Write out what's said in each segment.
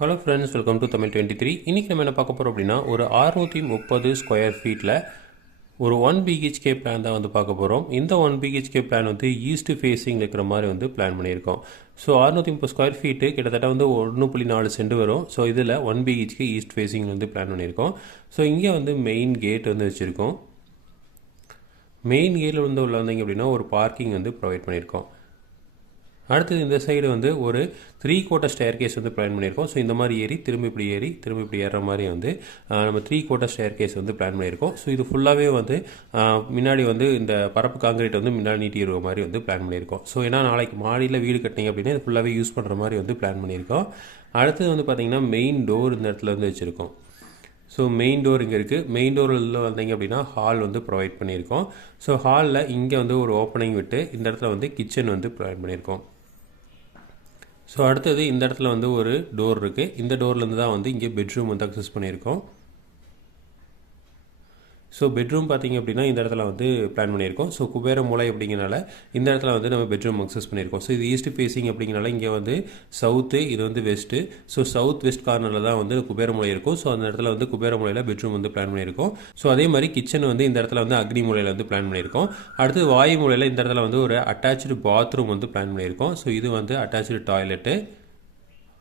Hello friends welcome to Tamil twenty three இன்றைக்கி நம்ம என்ன பார்க்க போகிறோம் அப்படின்னா ஒரு அறுநூற்றி முப்பது ஸ்கொயர் ஃபீட்டில் ஒரு ஒன் பிஹெச்கே பிளான் தான் வந்து பார்க்க போகிறோம் இந்த ஒன் பிஹெச்கே பிளான் வந்து ஈஸ்ட் ஃபேஸிங் இருக்கிற மாதிரி வந்து பிளான் பண்ணியிருக்கோம். ஸோ அறுநூற்றி முப்பது ஸ்கொயர் ஃபீட்டு கிட்டத்தட்ட வந்து ஒன்று புள்ளி நாலு சென்ட் வரும். ஸோ இதில் ஒன் பிஹெச்கே ஈஸ்ட் ஃபேஸிங் வந்து பிளான் பண்ணியிருக்கோம். ஸோ இங்கே வந்து மெயின் கேட் வந்து வச்சுருக்கோம். மெயின் கேட்டில் வந்து உள்ள வந்தீங்க அப்படின்னா ஒரு பார்க்கிங் வந்து ப்ரொவைட் பண்ணியிருக்கோம். அடுத்தது இந்த சைடு வந்து ஒரு த்ரீ கோட்டர் ஸ்டேர் கேஸ் வந்து பிளான் பண்ணியிருக்கோம். ஸோ இந்த மாதிரி ஏறி திரும்ப இப்படி ஏறி திரும்ப இப்படி ஏறுற மாதிரி வந்து நம்ம த்ரீ கோட்டர் ஸ்டேர் கேஸ் வந்து பிளான் பண்ணியிருக்கோம். ஸோ இது ஃபுல்லாகவே வந்து முன்னாடி வந்து இந்த பரப்பு காங்கிரீட் வந்து முன்னாடி நீட்டிடுற மாதிரி வந்து பிளான் பண்ணியிருக்கோம். ஸோ ஏன்னா நாளைக்கு மாடியில் வீடு கட்டினீங்க அப்படின்னா இது ஃபுல்லாகவே யூஸ் பண்ணுற மாதிரி வந்து பிளான் பண்ணியிருக்கோம். அடுத்தது வந்து பார்த்திங்கன்னா மெயின் டோர் இந்த இடத்துல வந்து வச்சுருக்கோம். ஸோ மெயின் டோர் இங்கே இருக்குது மெயின் டோரில் வந்தீங்க அப்படின்னா ஹால் வந்து ப்ரொவைட் பண்ணியிருக்கோம். ஸோ ஹாலில் இங்கே வந்து ஒரு ஓப்பனிங் விட்டு இந்த இடத்துல வந்து கிச்சன் வந்து ப்ரொவைட் பண்ணியிருக்கோம். ஸோ அடுத்தது இந்த இடத்துல வந்து ஒரு டோர் இருக்குது இந்த டோர்லேருந்து தான் வந்து இங்கே பெட்ரூம் வந்து அக்சஸ் பண்ணியிருக்கோம். ஸோ பெட்ரூம் பார்த்தீங்க அப்படின்னா இந்த இடத்துல வந்து பிளான் பண்ணியிருக்கோம். ஸோ குபேர மூலை அப்படிங்கிறனால இந்த இடத்துல வந்து நம்ம பெட்ரூம் அக்சஸ் பண்ணியிருக்கோம். ஸோ இது ஈஸ்ட் ஃபேஸிங் அப்படிங்கிறனால இங்கே வந்து சவுத்து இது வந்து வெஸ்ட்டு ஸோ சவுத் வெஸ்ட் கார்னரில் தான் வந்து குபேர மூலை இருக்கும். ஸோ அந்த இடத்துல வந்து குபேர மூலையில் பெட்ரூம் வந்து பிளான் பண்ணியிருக்கோம். ஸோ அதே மாதிரி கிச்சன் வந்து இந்த இடத்துல வந்து அக்னி மூலையில் வந்து பிளான் பண்ணியிருக்கோம். அடுத்து வாயு மூலையில் இந்த இடத்துல வந்து ஒரு அட்டாச்சு பாத்ரூம் வந்து பிளான் பண்ணியிருக்கோம். ஸோ இது வந்து அட்டாச்சு டாய்லெட்டு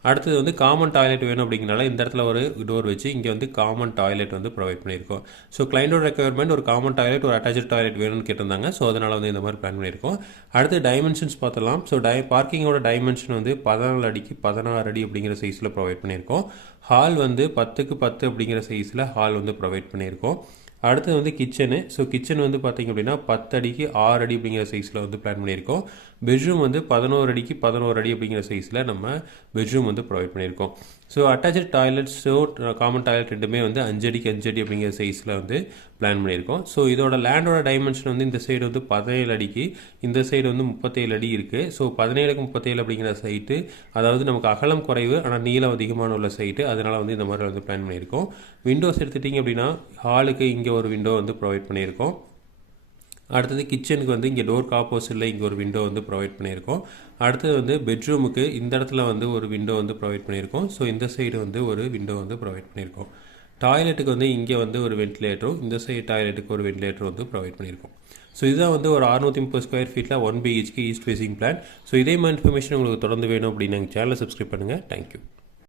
அடுத்தது வந்து காமன் டாய்லெட் வேணும் அப்படிங்கிறனால இந்த இடத்துல ஒரு டோர் வச்சு இங்கே வந்து காமன் டாய்லெட் வந்து ப்ரொவைட் பண்ணியிருக்கோம். ஸோ கிளைண்டோட ரெக்குயர்மெண்ட் ஒரு காமன் டாய்லெட் ஒரு அட்டாச் டாய்லெட் வேணும்னு கேட்டிருந்தாங்க. ஸோ அதனால் வந்து இந்த மாதிரி பிளான் பண்ணியிருக்கோம். அடுத்து டைமென்ஷன்ஸ் பார்த்தலாம் ஸோ டை பார்க்கிங்கோட டைமென்ஷன் வந்து பதினாலு அடிக்கு பதினாறு அடி அப்படிங்கிற சைஸில் ப்ரொவைட் பண்ணியிருக்கோம். ஹால் வந்து பத்துக்கு பத்து அப்படிங்கிற சைஸில் ஹால் வந்து ப்ரொவைட் பண்ணியிருக்கோம். அடுத்தது வந்து கிச்சனு ஸோ கிச்சன் வந்து பார்த்தீங்க அப்படின்னா பத்து அடிக்கு ஆறு அடி அப்படிங்கிற சைஸில் வந்து பிளான் பண்ணியிருக்கோம். பெட்ரூம் வந்து பதினோரு அடிக்கு பதினோரு அடி அப்படிங்கிற சைஸில் நம்ம பெட்ரூம் வந்து ப்ரொவைட் பண்ணியிருக்கோம். ஸோ அட்டாச்சு டாய்லெட்ஸோ காமன் டாய்லெட் ரெண்டுமே வந்து அஞ்சு அடிக்கு அஞ்சு அடி அப்படிங்கிற சைஸில் வந்து பிளான் பண்ணியிருக்கோம். ஸோ இதோட லேண்டோட டைமென்ஷன் வந்து இந்த சைடு வந்து பதினேழு அடிக்கு இந்த சைடு வந்து முப்பத்தேழு அடி இருக்குது ஸோ பதினேழுக்கு முப்பத்தேழு அப்படிங்கிற சைட்டு அதாவது நமக்கு அகலம் குறைவு ஆனால் நீளம் அதிகமான உள்ள சைட்டு அதனால் வந்து இந்த மாதிரி வந்து பிளான் பண்ணியிருக்கோம். விண்டோஸ் எடுத்துட்டிங்க அப்படின்னா ஹாலுக்கு இங்கே ஒரு விண்டோ வந்து ப்ரொவைட் பண்ணியிருக்கோம். அடுத்தது கிச்சனுக்கு வந்து இங்கே டோர் ஆப்போசிட்டில் இங்கே ஒரு விண்டோ வந்து ப்ரொவைட் பண்ணியிருக்கோம். அடுத்தது வந்து பெட்ரூமுக்கு இந்த இடத்துல வந்து ஒரு விண்டோ வந்து ப்ரொவைட் பண்ணியிருக்கோம். ஸோ இந்த சைடு வந்து ஒரு விண்டோ வந்து ப்ரொவைட் பண்ணியிருக்கோம். டாய்லெட்டுக்கு வந்து இங்கே வந்து ஒரு வென்டிலேட்டரும் இந்த சைடு டாய்லெட்டுக்கு ஒரு வென்டிலேட்டர் வந்து ப்ரொவைட் பண்ணியிருக்கோம். ஸோ இதுதான் வந்து ஒரு அறுநூற்றி முப்பது ஸ்கொயர் ஃபீட்டில் one BHK east facing plan so இதே மாதிரி இன்ஃபர்மேஷன் உங்களுக்கு தொடர்ந்து வேணும் அப்படின்னு எங்கள் சேனலை சப்ஸ்கிரைப் பண்ணுங்கள் தேங்க்யூ